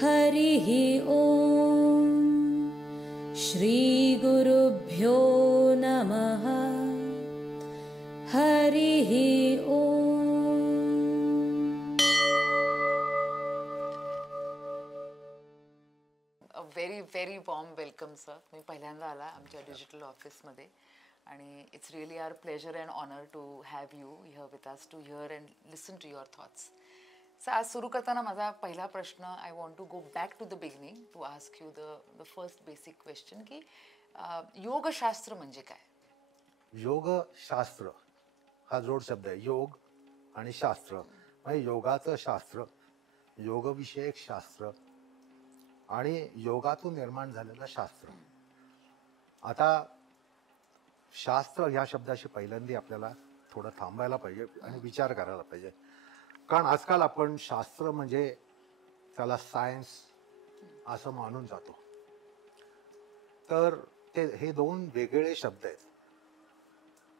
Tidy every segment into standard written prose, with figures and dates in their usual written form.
हरिः ॐ श्रीगुरुभ्यो नमः। हरिः ॐ। A very very warm welcome sir. तुम्ही पहिल्यांदा आला आमच्या डिजिटल ऑफिसमध्ये आणि it's really our pleasure and honour to have you here with us to hear and listen to your thoughts. Sir आज सुरू करताना माझा पहिला प्रश्न, I want to go back to the beginning to ask you the first basic question की योगशास्त्र म्हणजे काय? योगशास्त्र हा जोड शब्द आहे. योग आणि शास्त्र म्हणजे योगाचं शास्त्र, योगविषयक शास्त्र आणि योगातून निर्माण झालेलं शास्त्र. आता शास्त्र ह्या शब्दाशी पहिल्यांदा आपल्याला थोडं थांबायला पाहिजे आणि विचार करायला पाहिजे. कारण आजकाल आपण शास्त्र म्हणजे त्याला सायन्स असं मानून जातो. तर हे दोन वेगळे शब्द आहेत.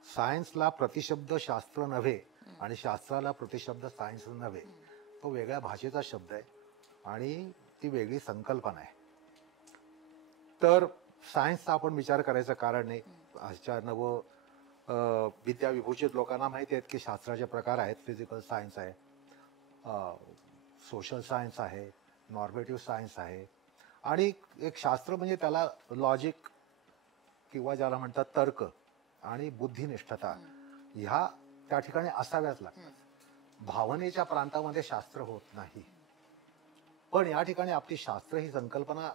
सायन्सला प्रतिशब्द शास्त्र नव्हे आणि शास्त्राला प्रतिशब्द सायन्स नव्हे. तो वेगळ्या भाषेचा शब्द आहे आणि ती वेगळी संकल्पना आहे. तर सायन्सचा आपण विचार करायचं कारण नाही. आजच्या विद्याविभूषित लोकांना माहिती आहेत की शास्त्राचे प्रकार आहेत. फिजिकल सायन्स आहे, सोशल सायन्स आहे, नॉर्मेटिव्ह सायन्स आहे आणि एक शास्त्र म्हणजे त्याला लॉजिक किंवा ज्याला म्हणतात तर्क आणि बुद्धिनिष्ठता ह्या त्या ठिकाणी असाव्याच लागतात. भावनेच्या प्रांतामध्ये शास्त्र होत नाही. पण या ठिकाणी आपली शास्त्र ही संकल्पना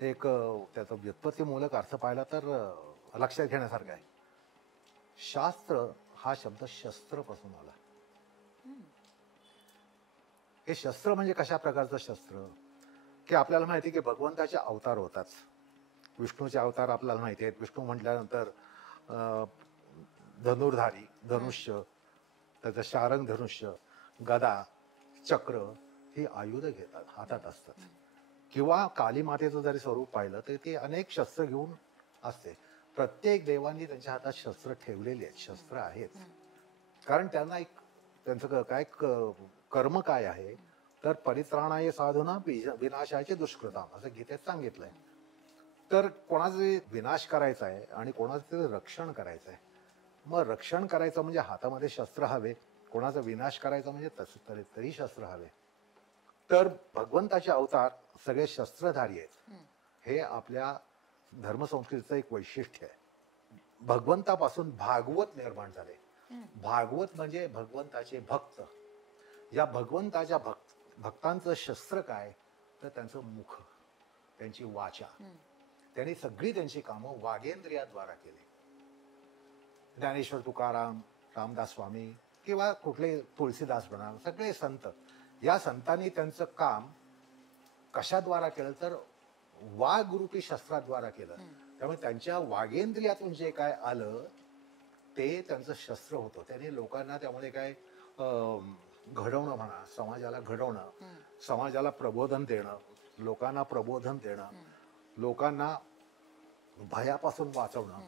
एक त्याचा व्युत्पत्तीमूलक अर्थ पाहिला तर लक्षात घेण्यासारखं आहे. शास्त्र हा शब्द शस्त्रपासून आला. हे शस्त्र म्हणजे कशा प्रकारचं शस्त्र की आपल्याला माहिती की भगवंताचे अवतार होतात. विष्णूचे अवतार आपल्याला माहिती आहेत. विष्णू म्हटल्यानंतर धनुर्धारी, धनुष्य, त्याचं शारंग धनुष्य, गदा, चक्र ही आयुध घेतात, हातात असतात. किंवा काली मातेचं जरी स्वरूप पाहिलं तर ते अनेक शस्त्र घेऊन असते. प्रत्येक देवांनी त्यांच्या हातात शस्त्र ठेवलेली आहेत, शस्त्र आहेत. कारण त्यांना एक त्यांचं काय कर्म काय आहे तर परित्राणाय साधूना विनाशाचे दुष्कृताम असं गीतेत सांगितलंय. तर कोणाचा विनाश करायचा आहे आणि कोणाचं रक्षण करायचं आहे. मग रक्षण करायचं म्हणजे हातामध्ये शस्त्र हवे, कोणाचा विनाश करायचा म्हणजे तरी शस्त्र हवे. तर भगवंताचे अवतार सगळे शस्त्रधारी आहेत. हे आपल्या धर्मसंस्कृतीचं एक वैशिष्ट्य आहे. भगवंतापासून भागवत निर्माण झाले. भागवत म्हणजे भगवंताचे भक्त. या भगवंताच्या भक्तांचं शस्त्र काय तर त्यांचं मुख, त्यांची वाचा. त्यांनी सगळी त्यांची कामं वागेंद्रियाद्वारा केली. ज्ञानेश्वर तुकाराम, रामदास स्वामी किंवा कुठले तुळशीदास म्हणा, सगळे संत, या संतांनी त्यांचं काम कशाद्वारा केलं तर वाघरूपी शस्त्राद्वारा केलं. त्यामुळे त्यांच्या वागेंद्रियातून जे काय आलं ते त्यांचं शस्त्र होतं. त्यांनी लोकांना त्यामुळे काय घडवणं म्हणा, समाजाला घडवणं, समाजाला प्रबोधन देणं, लोकांना प्रबोधन देणं, लोकांना भयापासून वाचवणं,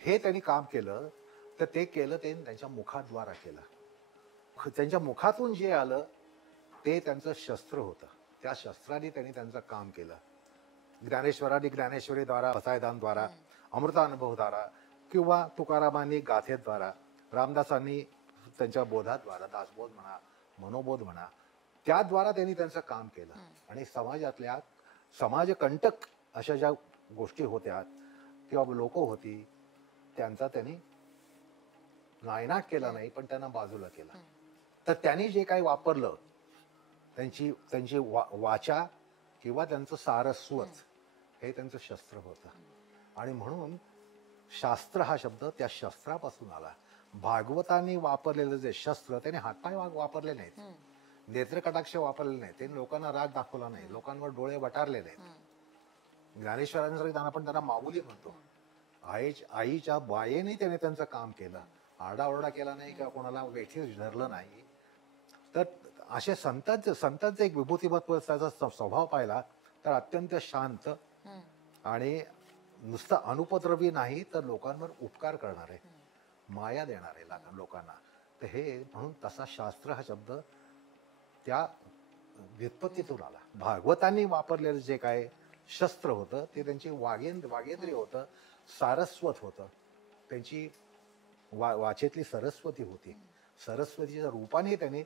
हे त्यांनी काम केलं. तर ते केलं ते त्यांच्या मुखाद्वारा केलं. त्यांच्या मुखातून जे आलं ते त्यांचं शस्त्र होतं. त्या शस्त्राने त्यांनी त्यांचं काम केलं. ज्ञानेश्वरांनी ज्ञानेश्वरीद्वारा, पसायदानद्वारा, अमृतानुभवद्वारा किंवा तुकारामांनी गाथेद्वारा, रामदासांनी त्यांच्या बोधाद्वारा, दासबोध म्हणा, मनोबोध म्हणा, त्याद्वारा त्यांनी त्यांचं काम केलं. आणि समाजातल्या समाजकंटक अशा ज्या गोष्टी होत्या किंवा लोक होती त्यांचा त्यांनी नायनाट केला नाही पण त्यांना बाजूला केलं. तर त्यांनी जे काही वापरलं त्यांची वाचा किंवा त्यांचं सारस्वत हे त्यांचं शस्त्र होतं. आणि म्हणून शास्त्र हा शब्द त्या शस्त्रापासून आला. भागवतांनी वापरलेलं जे शस्त्र त्याने हातपाय वापरले नाहीत, नेत्रकटाक्ष वापरले नाहीत, त्यांनी लोकांना राग दाखवला नाही, लोकांवर डोळे वटारले नाहीत. ज्ञानेश्वरांसाठी आपण त्यांना माऊली म्हणतो. आईच्या बायेने त्याने त्यांचं काम केलं. आरडाओरडा केला नाही किंवा कोणाला वेठीस धरलं नाही. तर असे संतांचं एक विभूतिमत्व, त्याचा स्वभाव पाहिला तर अत्यंत शांत आणि नुसतं अनुपद्रवी नाही तर लोकांवर उपकार करणारे, माया देणारे लोकांना. तर हे म्हणून तसा शास्त्र हा शब्द त्या व्युत्पत्तीतून आला. भागवतांनी वापरलेलं जे काय शस्त्र होतं ते त्यांची वागेंद्रिय होतं, सारस्वत होतं, त्यांची वाचेतली सरस्वती होती. सरस्वतीच्या रूपाने त्यांनी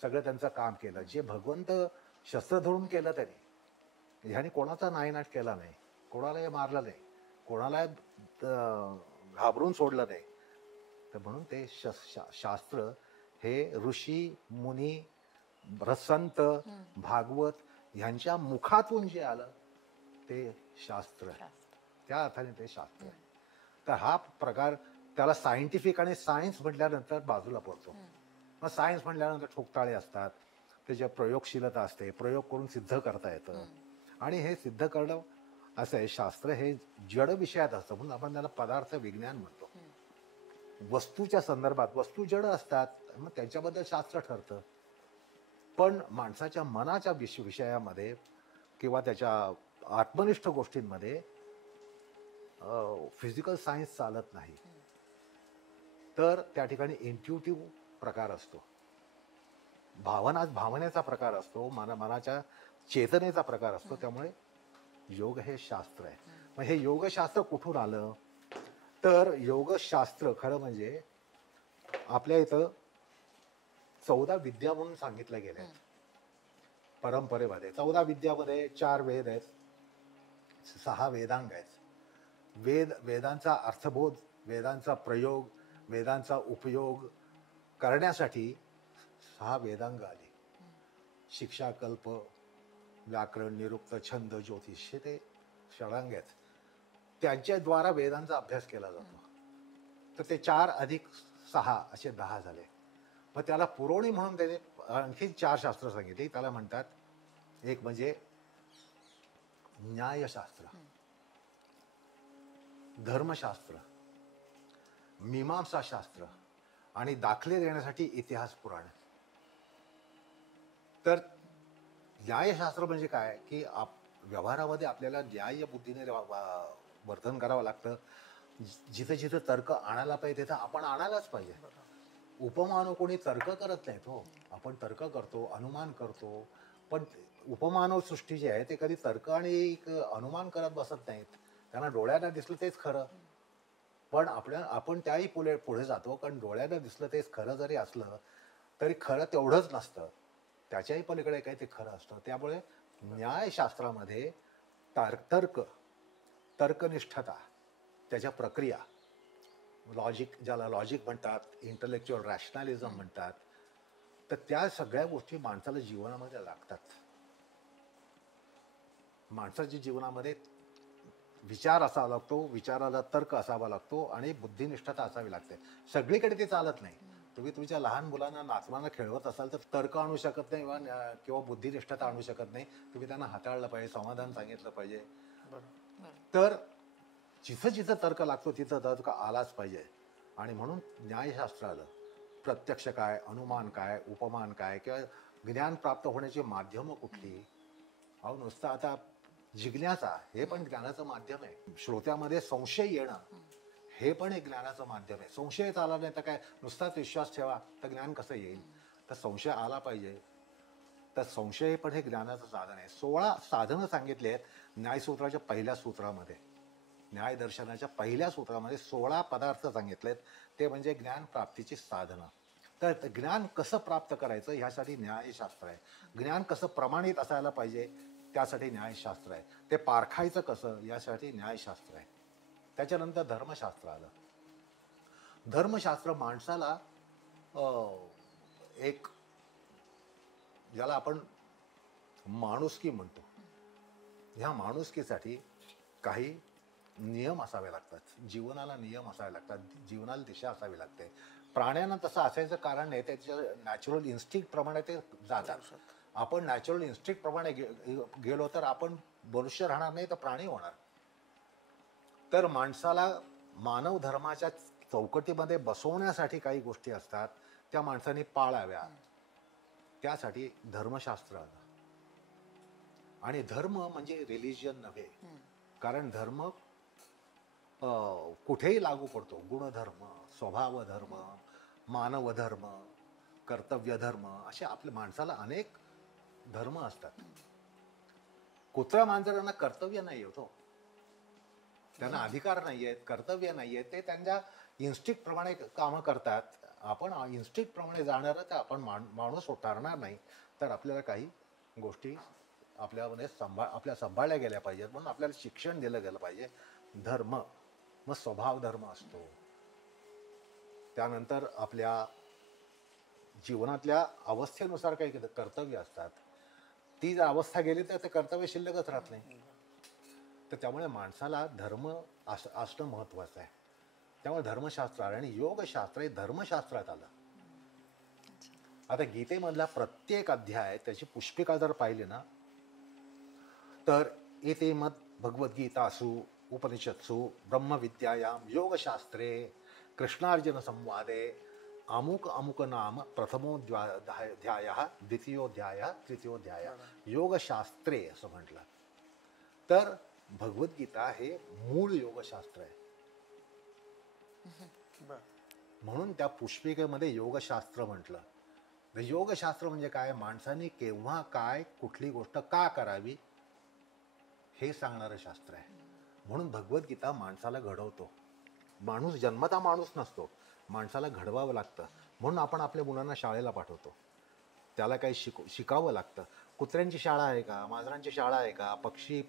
सगळं त्यांचं काम केलं. जे भगवंत शस्त्र धरून केलं त्यांनी, ह्याने कोणाचा नायनाट केला नाही, कोणालाही मारलं नाही, कोणाला घाबरून सोडलं नाही. तर म्हणून ते शास्त्र हे ऋषी मुनी संत भागवत ह्यांच्या मुखातून जे आलं ते शास्त्र आहे. त्या अर्थाने ते शास्त्र आहे. तर हा प्रकार त्याला सायंटिफिक आणि सायन्स म्हटल्यानंतर बाजूला पडतो. मग सायन्स म्हटल्यानंतर ठोकताळे असतात, त्याच्या प्रयोगशीलता असते, प्रयोग करून सिद्ध करता येतं. आणि हे सिद्ध करणं असं आहे, शास्त्र हे जड विषयात असतं म्हणून आपण त्याला पदार्थ विज्ञान म्हणतो. वस्तूच्या संदर्भात वस्तू जड असतात, मग त्यांच्याबद्दल शास्त्र ठरतं. पण माणसाच्या मनाच्या विषयामध्ये किंवा त्याच्या आत्मनिष्ठ गोष्टींमध्ये फिजिकल सायन्स चालत नाही. तर त्या ठिकाणी इंट्युटिव्ह प्रकार असतो, भावनेचा प्रकार असतो, मनाच्या चेतनेचा प्रकार असतो. त्यामुळे योग हे शास्त्र आहे. मग हे योगशास्त्र कुठून आलं? तर योगशास्त्र खरं म्हणजे आपल्या इथं 14 विद्या म्हणून सांगितल्या गेल्या आहेत परंपरेमध्ये. 14 विद्यामध्ये 4 वेद आहेत, 6 वेदांग आहेत. वेदांचा अर्थबोध, वेदांचा प्रयोग, वेदांचा उपयोग करण्यासाठी 6 वेदांग आली. शिक्षा, कल्प, व्याकरण, निरुक्त, छंद, ज्योतिष हे ते षडांग आहेत. त्यांच्याद्वारा वेदांचा अभ्यास केला जातो. तर ते 4 अधिक 6 असे 10 झाले. मग त्याला पुरवणी म्हणून त्याने आणखी 4 शास्त्र सांगितली. त्याला म्हणतात, एक म्हणजे न्यायशास्त्र, धर्मशास्त्र, मीमांसा शास्त्र आणि दाखले देण्यासाठी इतिहास पुराण. तर न्यायशास्त्र म्हणजे काय की व्यवहारामध्ये आपल्याला न्याय बुद्धीने वर्तन करावं लागतं. जिथं जिथं तर्क आणायला पाहिजे तिथं आपण आणायलाच पाहिजे. उपमानो कोणी तर्क करत नाहीत हो, आपण तर्क करतो, अनुमान करतो. पण उपमानव सृष्टी जी आहे ते कधी तर्क आणि अनुमान करत बसत नाहीत. त्यांना डोळ्यांना दिसलं तेच खरं. पण आपण त्याही पुढे जातो, कारण डोळ्यांना दिसलं तेच खरं जरी असलं तरी खरं तेवढंच नसतं, त्याच्याही पलीकडे काही ते खरं असतं. त्यामुळे न्यायशास्त्रामध्ये तर्कनिष्ठता, त्याच्या प्रक्रिया, लॉजिक, ज्याला लॉजिक म्हणतात, इंटलेक्च्युअल रॅशनॅलिझम म्हणतात, तर त्या सगळ्या गोष्टी माणसाला जीवनामध्ये लागतात. माणसाच्या जीवनामध्ये विचार असावा लागतो, विचाराला तर्क असावा लागतो आणि बुद्धिनिष्ठता असावी लागते. सगळीकडे ते चालत नाही. तुम्ही तुमच्या लहान मुलांना नाचवांना खेळवत असाल तर तर्क आणू शकत नाही किंवा बुद्धिनिष्ठता आणू शकत नाही. तुम्ही त्यांना हाताळलं पाहिजे, समाधान सांगितलं पाहिजे. तर जिथं जिथं तर्क लागतो तिथं तर्क आलाच पाहिजे. आणि म्हणून न्यायशास्त्र आलं. प्रत्यक्ष काय, अनुमान काय, उपमान काय, किंवा ज्ञान प्राप्त होण्याची माध्यमं कुठली. अहो नुसतं आता जिज्ञासा हे पण ज्ञानाचं माध्यम आहे. श्रोत्यामध्ये संशय येणं हे पण एक ज्ञानाचं माध्यम आहे. संशयच आला नाही तर काय, नुसताच विश्वास ठेवा तर ज्ञान कसं येईल? तर संशय आला पाहिजे. तर संशय पण हे ज्ञानाचं साधन आहे. 16 साधनं सांगितली आहेत न्यायसूत्राच्या पहिल्या सूत्रामध्ये. न्याय दर्शनाच्या पहिल्या सूत्रामध्ये 16 पदार्थ सांगितलेत. ते म्हणजे ज्ञान प्राप्तीची साधनं. तर ज्ञान कसं प्राप्त करायचं ह्यासाठी न्यायशास्त्र आहे. ज्ञान कसं प्रमाणित असायला पाहिजे त्यासाठी न्यायशास्त्र आहे. ते पारखायचं कसं यासाठी न्यायशास्त्र आहे. त्याच्यानंतर धर्मशास्त्र आलं. धर्मशास्त्र माणसाला एक, ज्याला आपण माणुसकी म्हणतो, ह्या माणुसकीसाठी काही नियम असावे लागतात. जीवनाला नियम असावे लागतात, जीवनाला दिशा असावी लागते. प्राण्यांना तसं असायचं कारण नाही, त्याच्या नॅचरल इन्स्टिंक्ट प्रमाणे ते जातात. आपण नॅचरल इन्स्टिंक्ट प्रमाणे गेलो तर आपण मनुष्य राहणार नाही तर प्राणी होणार. तर माणसाला मानव धर्माच्या चौकटीमध्ये बसवण्यासाठी काही गोष्टी असतात, त्या माणसाने पाळाव्या. त्यासाठी धर्मशास्त्र आलं. आणि धर्म म्हणजे रिलिजन नव्हे, कारण धर्म कुठेही लागू पडतो. गुणधर्म, स्वभाव धर्म, मानव धर्म, कर्तव्य धर्म, असे आपल्या माणसाला अनेक धर्म असतात. कुत्रा मांजरांना कर्तव्य नाही होतो, त्यांना अधिकार नाही आहेत, कर्तव्य नाही आहेत, ते त्यांच्या इन्स्टिक्ट प्रमाणे कामं करतात. आपण इन्स्टिक्ट प्रमाणे जाणार तर आपण माणूस ठरणार नाही, तर आपल्याला काही गोष्टी आपल्यामध्ये आपल्या सांभाळल्या गेल्या पाहिजेत. म्हणून आपल्याला शिक्षण दिलं गेलं पाहिजे. धर्म मग स्वभाव धर्म असतो, त्यानंतर आपल्या जीवनातल्या अवस्थेनुसार काही कर्तव्य असतात. ती जर अवस्था गेली तर ते कर्तव्य शिल्लकच राहत नाही. तर त्यामुळे माणसाला धर्म असणं महत्त्वाचं आहे. त्यामुळे धर्मशास्त्र आणि योगशास्त्र हे धर्मशास्त्रात आलं. आता गीतेमधला प्रत्येक अध्याय त्याची पुष्पिका जर पाहिली ना, तर इति मद भगवद्गीतासु उपनिषत्सु ब्रह्मविद्यायां योगशास्त्रे कृष्णार्जुन संवादे अमुक अमुक नाम प्रथमोध्याय द्वितीयोध्याय तृतीयोध्याय योगशास्त्रे असं म्हटलं. तर भगवद्गीता हे मूळ योगशास्त्र आहे. म्हणून त्या पुष्पिकेमध्ये योगशास्त्र म्हटलं. योगशास्त्र म्हणजे काय? माणसाने केव्हा काय कुठली गोष्ट का करावी हे सांगणारं शास्त्र आहे. म्हणून भगवद्गीता माणसाला घडवतो. माणूस जन्मता माणूस नसतो, माणसाला घडवावं लागतं. म्हणून आपण आपल्या मुलांना शाळेला पाठवतो, त्याला काही शिकावं लागतं. कुत्र्यांची शाळा आहे का? मांजरांची शाळा आहे का?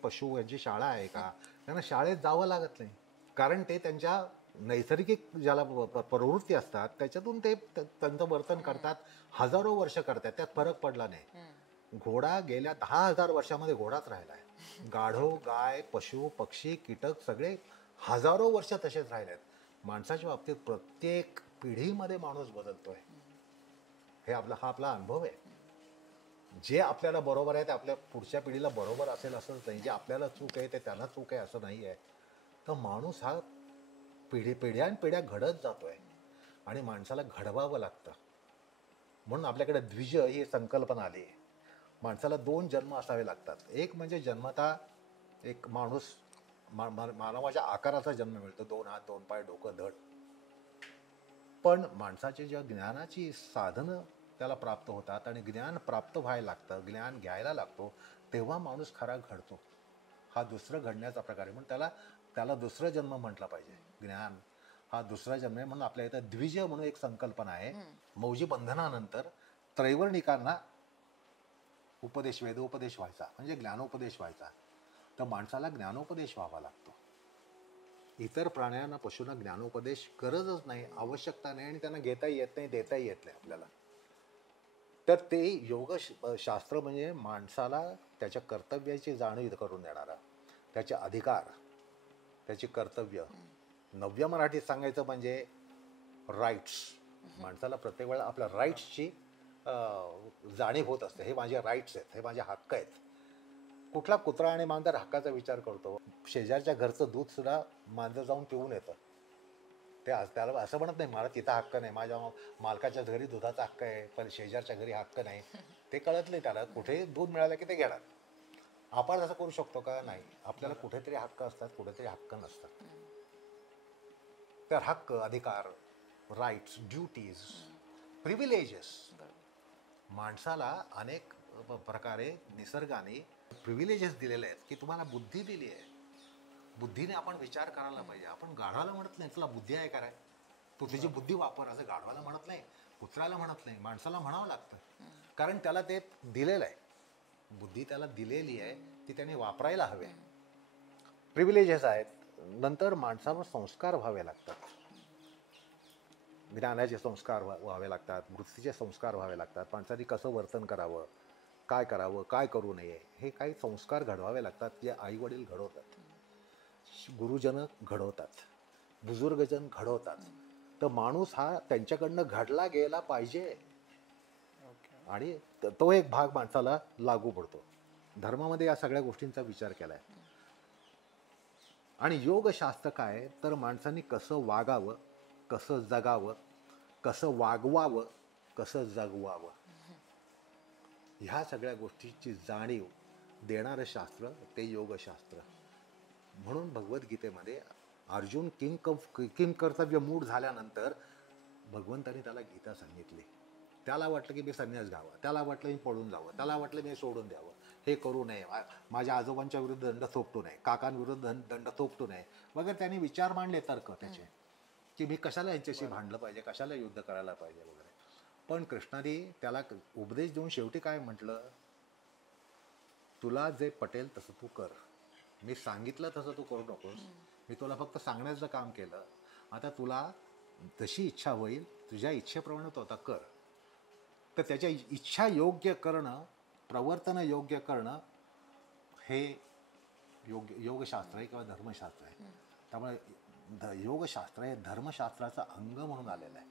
पशु यांची शाळा आहे का? त्यांना शाळेत जावं लागत नाही, कारण ते त्यांच्या नैसर्गिक ज्याला प्रवृत्ती असतात त्याच्यातून ते त्यांचं वर्तन करतात. हजारो वर्ष करतात, त्यात फरक पडला नाही. घोडा गेल्या 10,000 वर्षामध्ये घोडाच राहिला आहे. गाढव, गाय, पशु, पक्षी, कीटक सगळे हजारो वर्ष तसेच राहिले आहेत. माणसाच्या बाबतीत प्रत्येक पिढीमध्ये माणूस बदलतोय. हे हा आपला अनुभव आहे. जे आपल्याला बरोबर आहे ते आपल्या पुढच्या पिढीला बरोबर असेल असंच नाही. जे आपल्याला चूक आहे ते त्यांना चूक आहे असं नाही आहे. तर माणूस हा पिढ्यानपिढ्या घडत जातोय आणि माणसाला घडवावं लागतं. म्हणून आपल्याकडे द्विज ही संकल्पना आली. माणसाला 2 जन्म असावे लागतात. एक म्हणजे जन्मता एक माणूस मानवाच्या आकाराचा जन्म मिळतो, 2 हात 2 पाय डोकं धड. पण माणसाची ज्या ज्ञानाची साधनं त्याला प्राप्त होतात आणि ज्ञान प्राप्त व्हायला लागतं, ज्ञान घ्यायला लागतो, तेव्हा माणूस खरा घडतो. हा दुसरं घडण्याचा प्रकार आहे. म्हणून त्याला दुसरा जन्म म्हटला पाहिजे. ज्ञान हा दुसरा जन्म आहे. म्हणून आपल्या इथं द्विज म्हणून एक संकल्पना आहे. मौजी बंधनानंतर त्रैवर्णिकांना उपदेश, वेदोपदेश व्हायचा म्हणजे ज्ञानोपदेश व्हायचा. तर माणसाला ज्ञानोपदेश व्हावा लागतो. इतर प्राण्यांना, पशूंना ज्ञानोपदेश गरजच नाही, आवश्यकता नाही, आणि त्यांना घेताही येत नाही, देताही येत नाही आपल्याला. तर ते योगशास्त्र म्हणजे माणसाला त्याच्या कर्तव्याची जाणीव करून देणारा, त्याचे अधिकार, त्याची कर्तव्य. नव्य मराठीत सांगायचं म्हणजे राईट्स. माणसाला प्रत्येक वेळा आपल्या राईट्सची जाणीव होत असते. हे माझे राईट्स आहेत, हे माझे हक्क आहेत. कुठला कुत्रा आणि मांजर हक्काचा विचार करतो? शेजारच्या घरचं दूध सुद्धा मांजर जाऊन पिऊन येतं. त्याला असं म्हणत नाही मला तिथं हक्क नाही, माझ्या मालकाच्या घरी दुधाचा हक्क आहे पण शेजारच्या घरी हक्क नाही. ते कळत नाही त्याला. कुठे दूध मिळालं की ते घेणार. आपण असं करू शकतो का? नाही. आपल्याला कुठेतरी हक्क असतात, कुठेतरी हक्क नसतात. तर हक्क, अधिकार, राईट्स, ड्युटीज, प्रिव्हिलेजेस. माणसाला अनेक प्रकारे निसर्गाने प्रिव्हिलेजेस दिलेले आहेत की तुम्हाला बुद्धी दिली आहे. बुद्धीने आपण विचार करायला पाहिजे. आपण गाढवाला म्हणत नाही तुला बुद्धी आहे का रे, तू तुझी बुद्धी वापर, असं गाढवाला म्हणत नाही, कुत्र्याला म्हणत नाही. माणसाला म्हणावं लागतं, कारण त्याला ते दिलेलं आहे. बुद्धी त्याला दिलेली आहे, ती त्याने वापरायला हवे. प्रिव्हिलेजेस आहेत. नंतर माणसावर संस्कार व्हावे लागतात. ज्ञानाचे संस्कार व्हावे लागतात, वृत्तीचे संस्कार व्हावे लागतात. माणसाने कसं वर्तन करावं, काय करावं, काय करू नये, हे काही संस्कार घडवावे लागतात. जे आईवडील घडवतात, गुरुजन घडवतात, बुजुर्गजन घडवतात. तर माणूस हा त्यांच्याकडनं घडला गेला पाहिजे आणि तो एक भाग माणसाला लागू पडतो. धर्मामध्ये या सगळ्या गोष्टींचा विचार केला आहे. आणि योगशास्त्र काय तर माणसाने कसं वागावं, कसं जगावं, कसं वागवावं, कसं जगवावं, ह्या सगळ्या गोष्टींची जाणीव देणारं शास्त्र ते योगशास्त्र. म्हणून भगवद्गीतेमध्ये अर्जुन किम कर्तव्य मूढ झाल्यानंतर भगवंताने त्याला गीता सांगितली. त्याला वाटलं की मी संन्यास घ्यावा, त्याला वाटलं मी पळून जावं, त्याला वाटलं मी सोडून द्यावं, हे करू नये, माझ्या आजोबांच्या विरुद्ध दंड थोपटू नये, काकांविरुद्ध दंड थोपटू नये वगैरे. त्यांनी विचार मांडले, तर्क त्याचे, की मी कशाला यांच्याशी भांडलं पाहिजे, कशाला युद्ध करायला पाहिजे वगैरे. पण कृष्णाने त्याला उपदेश देऊन शेवटी काय म्हटलं, तुला जे पटेल तसं तू कर, मी सांगितलं तसं तू करू नकोस, मी तुला फक्त सांगण्याचं काम केलं, आता तुला जशी इच्छा होईल तुझ्या इच्छेप्रमाणे तो आता कर. तर त्याच्या इच्छा योग्य करणं, प्रवर्तन योग्य करणं हे योगशास्त्र आहे किंवा धर्मशास्त्र आहे. त्यामुळे योगशास्त्र हे धर्मशास्त्राचा अंग म्हणून आलेलं आहे.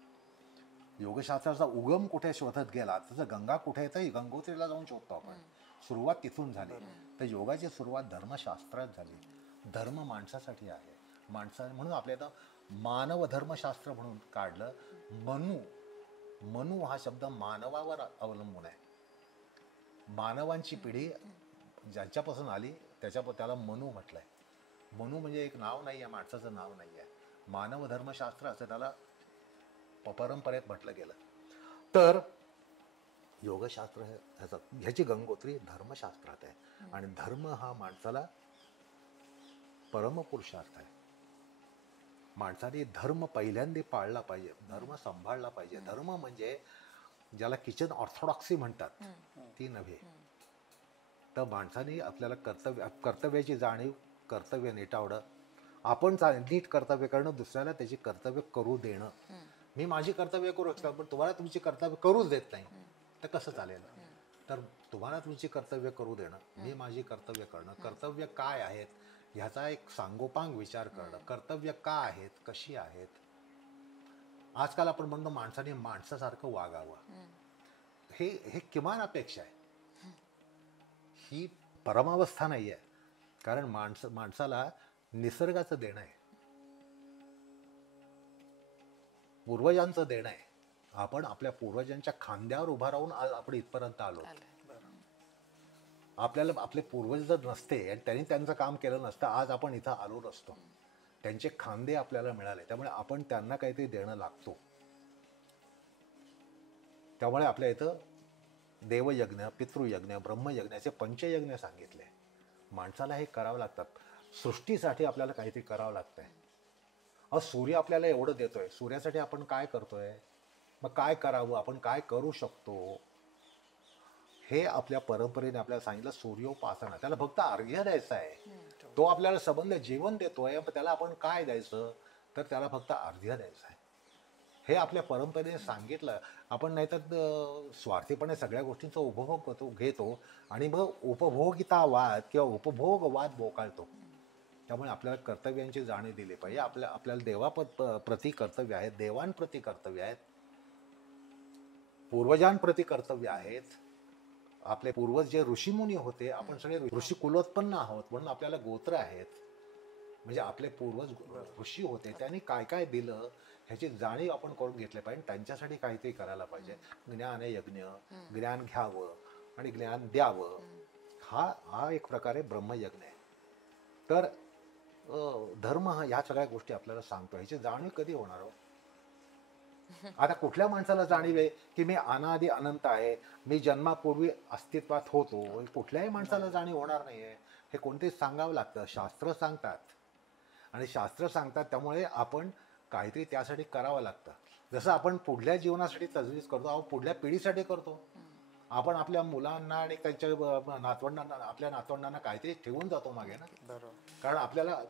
योगशास्त्राचा उगम कुठे शोधत गेला, तसं गंगा कुठे तर गंगोत्रीला जाऊन शोधतो आपण. सुरुवात तिथून झाली. तर योगाची सुरुवात धर्मशास्त्रात झाली. धर्म माणसासाठी आहे, म्हणून आपल्या इथं मानव धर्मशास्त्र म्हणून काढलं. मनु हा शब्द मानवावर अवलंबून आहे. मानवांची पिढी ज्यांच्यापासून आली त्याला मनु म्हटलंय. मनु म्हणजे एक नाव नाही आहे, माणसाचं नाव नाही आहे. मानव धर्मशास्त्र असं त्याला परंपरेत म्हटलं गेलं. तर योगशास्त्र ह्याची गंगोत्री धर्मशास्त्रात आहे. आणि धर्म हा माणसाला परमपुरुषार्थ आहे. माणसाने धर्म पहिल्यांदा पाळला पाहिजे, धर्म सांभाळला पाहिजे. धर्म म्हणजे ज्याला किचन ऑर्थोडॉक्सी म्हणतात ती नव्हे. तर माणसाने आपल्याला कर्तव्याची जाणीव, कर्तव्य नीटावणं, आपण नीट कर्तव्य करणं, दुसऱ्याला त्याची कर्तव्य करू देणं. मी माझी कर्तव्य करू शकतो पण तुम्हाला तुमची कर्तव्य करूच देत नाही, तर कसं चालेल. तर तुम्हाला तुमची कर्तव्य करू देणं, मी माझी कर्तव्य करणं, कर्तव्य काय आहेत ह्याचा एक सांगोपांग विचार करणं, कर्तव्य का आहेत, कशी आहेत. आजकाल आपण म्हणतो माणसाने माणसासारखं वागावं, हे किमान अपेक्षा आहे. ही परमावस्था नाही आहे. कारण माणसाला निसर्गाचं देणं आहे, पूर्वजांचं देणं आहे. आपण आपल्या पूर्वजांच्या खांद्यावर उभा राहून आज आपण इथपर्यंत आलो. आपल्याला आपले पूर्वज जर नसते आणि त्यांनी त्यांचं काम केलं नसतं, आज आपण इथं आलो नसतो. त्यांचे खांदे आपल्याला मिळाले, त्यामुळे आपण त्यांना काहीतरी देणं लागतो. त्यामुळे आपल्या इथं देवयज्ञ, पितृयज्ञ, ब्रह्मयज्ञाचे पंचयज्ञ सांगितले. माणसाला हे करावं लागतात. सृष्टीसाठी आपल्याला काहीतरी करावं लागतंय. सूर्य आपल्याला एवढं देतोय, सूर्यासाठी आपण काय करतोय, मग काय करावं, आपण काय करू शकतो, हे आपल्या परंपरेने आपल्याला सांगितलं. सूर्योपासना, त्याला फक्त अर्घ्य द्यायचं आहे. तो आपल्याला संबंध जीवन देतोय, त्याला आपण काय द्यायचं, तर त्याला फक्त अर्घ्य द्यायचं आहे. हे आपल्या परंपरेने सांगितलं. आपण नाहीतर स्वार्थीपणे सगळ्या गोष्टींचा उपभोग घेतो आणि मग उपभोगितावाद किंवा उपभोगवाद बोकाळतो. त्यामुळे आपल्याला कर्तव्यांची जाणीव दिली पाहिजे. आपल्याला देवाप्रती कर्तव्य आहेत, देवांप्रती कर्तव्य आहेत, पूर्वजांप्रती कर्तव्य आहेत. आपले पूर्वज जे ऋषीमुनी होते, आपण सगळे ऋषी कुलोत्पन्न आहोत, म्हणून आपल्याला गोत्र आहेत. म्हणजे आपले पूर्वज ऋषी होते, त्यांनी काय काय दिलं ह्याची जाणीव आपण करून घेतली पाहिजे. त्यांच्यासाठी काहीतरी करायला पाहिजे. ज्ञान यज्ञ, ज्ञान घ्यावं आणि ज्ञान द्यावं, हा एक प्रकारे ब्रह्मयज्ञ आहे. तर धर्म ह्या सगळ्या गोष्टी आपल्याला सांगतो. ह्याची जाणीव कधी होणार हो? आता कुठल्या माणसाला जाणीव आहे की मी अनादि अनंत आहे, मी जन्मापूर्वी अस्तित्वात होतो? कुठल्याही माणसाला जाणीव होणार नाहीये. हे कोणतेच सांगावं लागतं. शास्त्र सांगतात आणि शास्त्र सांगतात, त्यामुळे आपण काहीतरी त्यासाठी करावं लागतं. जसं आपण पुढल्या जीवनासाठी तजवीज करतो, आपण पुढल्या पिढीसाठी करतो. आपण आपल्या मुलांना आणि त्यांच्या नातवंडांना, आपल्या नातवंडांना काहीतरी ठेवून जातो मागे ना. कारण आपल्याला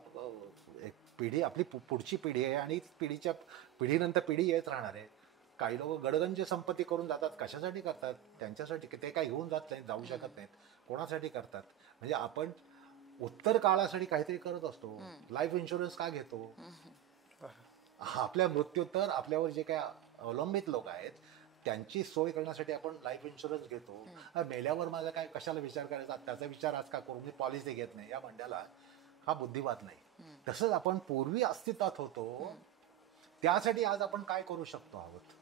एक पिढी, आपली पुढची पिढी आहे आणि पिढीच्या पिढीनंतर पिढी येत राहणार आहे. काही लोक गडगंज संपत्ती करून जातात. कशासाठी करतात? त्यांच्यासाठी. ते काही घेऊन जात नाहीत, जाऊ शकत नाहीत. कोणासाठी करतात? म्हणजे आपण उत्तर काळासाठी काहीतरी करत असतो. लाईफ इन्शुरन्स का घेतो? आपल्या मृत्यूतर आपल्यावर जे काही अवलंबित लोक आहेत त्यांची सोय करण्यासाठी आपण लाईफ इन्शुरन्स घेतो. मेल्यावर माझा काय कशाला विचार करायचा, त्याचा विचार आज का करू, मी पॉलिसी घेत नाही, या मंडळाला हा बुद्धिवाद नाही. तसंच आपण पूर्वी अस्तित्वात होतो, त्यासाठी आज आपण काय करू शकतो आहोत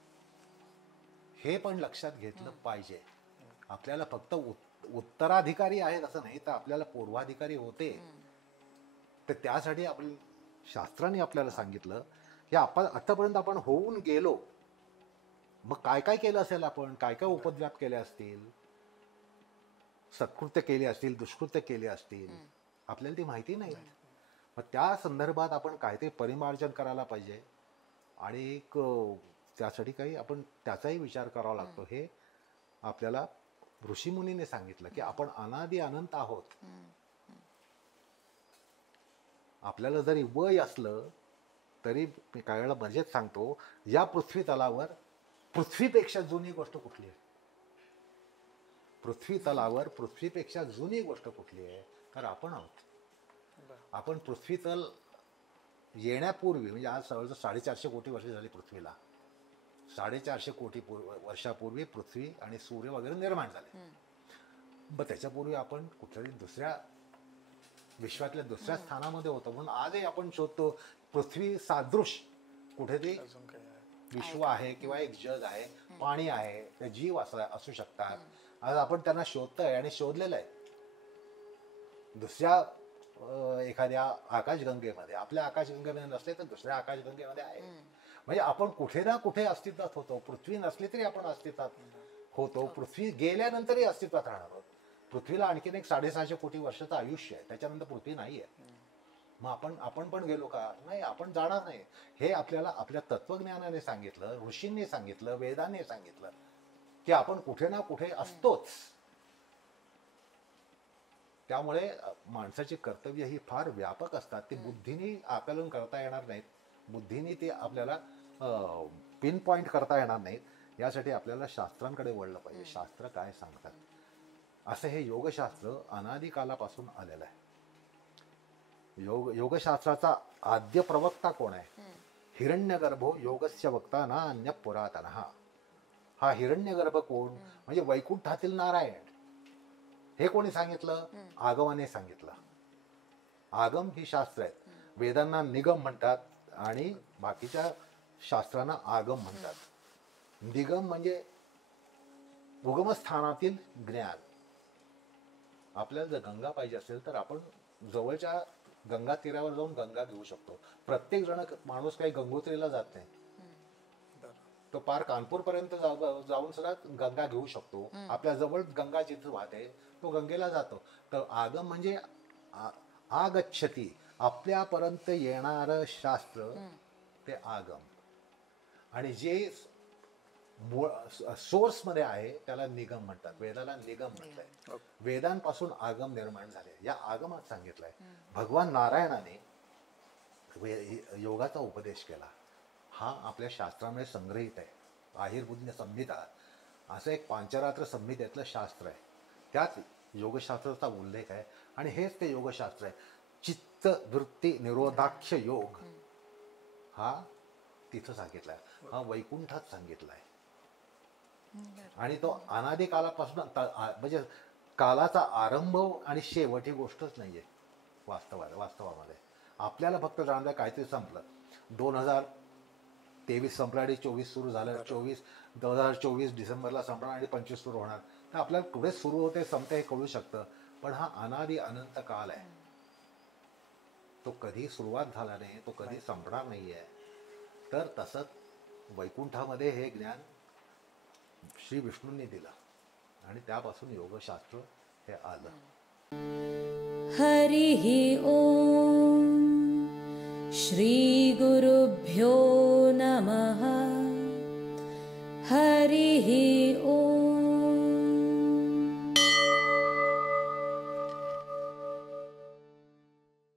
हे पण लक्षात घेतलं पाहिजे. आपल्याला फक्त उत्तराधिकारी आहेत असं नाही, तर आपल्याला पूर्वाधिकारी होते. तर त्यासाठी आपण शास्त्राने आपल्याला सांगितलं की आपण आतापर्यंत आपण होऊन गेलो, मग काय काय केलं असेल आपण, काय काय उपद्व्याप केले असतील, सत्कृत्य केली असतील, दुष्कृत्य केली असतील, आपल्याला ती माहिती नाही. मग त्या संदर्भात आपण काहीतरी परिमार्जन करायला पाहिजे आणि एक त्यासाठी काही आपण त्याचाही विचार करावा लागतो. हे आपल्याला ऋषीमुनीने सांगितलं की आपण अनादि अनंत आहोत. आपल्याला जरी वय असलं तरी मी काय वेळा मजेत सांगतो, या पृथ्वी तलावर पृथ्वीपेक्षा जुनी गोष्ट कुठली आहे? पृथ्वी तलावर पृथ्वीपेक्षा जुनी गोष्ट कुठली आहे? तर आपण आहोत. आपण पृथ्वी तल येण्यापूर्वी, म्हणजे आज जवळजवळ 450 कोटी वर्ष झाली पृथ्वीला. 450 कोटी वर्षापूर्वी पृथ्वी आणि सूर्य वगैरे निर्माण झाले. मग त्याच्यापूर्वी आपण कुठल्याही दुसऱ्या विश्वातल्या दुसऱ्या स्थानामध्ये होतो. म्हणून आजही आपण शोधतो पृथ्वी सादृश कुठेतरी विश्व आहे किंवा एक जग आहे, पाणी आहे, ते जीव असू शकतात. आज आपण त्यांना शोधतोय आणि शोधलेलं आहे. दुसऱ्या एखाद्या आकाशगंगेमध्ये, आपल्या आकाशगंगेमध्ये नसले तर दुसऱ्या आकाशगंगेमध्ये आहे. म्हणजे आपण कुठे ना कुठे अस्तित्वात होतो. पृथ्वी नसली तरी आपण अस्तित्वात होतो. पृथ्वी गेल्यानंतरही अस्तित्वात राहणार आहोत. पृथ्वीला आणखीन एक 650 कोटी वर्षाचं आयुष्य आहे, त्याच्यानंतर पृथ्वी नाही आहे. मग आपण पण गेलो का? नाही, आपण जाणार नाही. हे आपल्याला आपल्या तत्वज्ञानाने सांगितलं, ऋषींनी सांगितलं, वेदांनी सांगितलं की आपण कुठे ना कुठे असतोच. त्यामुळे माणसाची कर्तव्य ही फार व्यापक असतात. ती बुद्धीने आकलन करता येणार नाहीत, बुद्धीने ते आपल्याला पिन पॉइंट करता येणार नाहीत. यासाठी आपल्याला शास्त्रांकडे वळलं पाहिजे. शास्त्र काय सांगतात, असं हे योगशास्त्र अनादी कालापासून आलेलं आहे. योगशास्त्राचा आद्य प्रवक्ता कोण आहे? हिरण्यगर्भो योगस्य वक्ता ना अन्य पुरातनः. हा हिरण्यगर्भ कोण? म्हणजे वैकुंठातील नारायण. हे कोणी सांगितलं? आगमाने सांगितलं. आगम ही शास्त्र आहेत. वेदांना निगम म्हणतात आणि बाकीच्या शास्त्रांना आगम म्हणतात. निगम म्हणजे उगमस्थानातील ज्ञान. आपल्याला जर गंगा पाहिजे असेल तर आपण जवळच्या गंगा तीरावर जाऊन गंगा घेऊ शकतो. प्रत्येक जण माणूस काही गंगोत्रीला जात नाही. तो पार कानपूर पर्यंत जाऊन सुद्धा गंगा घेऊ शकतो. आपल्या जवळ गंगा जिथे वाहते तो गंगेला जातो. तर आगम म्हणजे आगच्छती, आपल्यापर्यंत येणारं शास्त्र, ते आगम. आणि जे सोर्स मध्ये आहे त्याला निगम म्हणतात. वेदाला निगम म्हटलंय. वेदांपासून आगम निर्माण झाले. या आगमात सांगितलंय भगवान नारायणाने योगाचा उपदेश केला. हा आपल्या शास्त्रामध्ये संग्रहित आहे. आहिर्बुद्ध संहिता असं एक पांचरात्र संहितेतलं शास्त्र आहे. त्यात योगशास्त्राचा उल्लेख आहे आणि हेच ते योगशास्त्र आहे. चित्त वृत्ती निरोधाक्ष योग हा तिथं सांगितलाय. हा वैकुंठात सांगितलाय. आणि तो अनादी कालापासून, म्हणजे कालाचा आरंभ आणि शेवट ही गोष्टच नाहीये वास्तवामध्ये. आपल्याला फक्त जाणलं काहीतरी संपलं, 2023 संपलं आणि 24 सुरू झालं. 2024 डिसेंबरला संपणार आणि 25 सुरू होणार. तर आपल्याला पुढे सुरू होते संपते हे कळू शकतं. पण हा अनादी अनंत काल आहे. तो कधी सुरुवात झाला नाही, तो कधी संपणार नाहीये. तर तसंच वैकुंठामध्ये हे ज्ञान श्री विष्णूंनी दिलं आणि त्यापासून योगशास्त्र हे आलं. हरिः ओम श्री गुरुभ्यो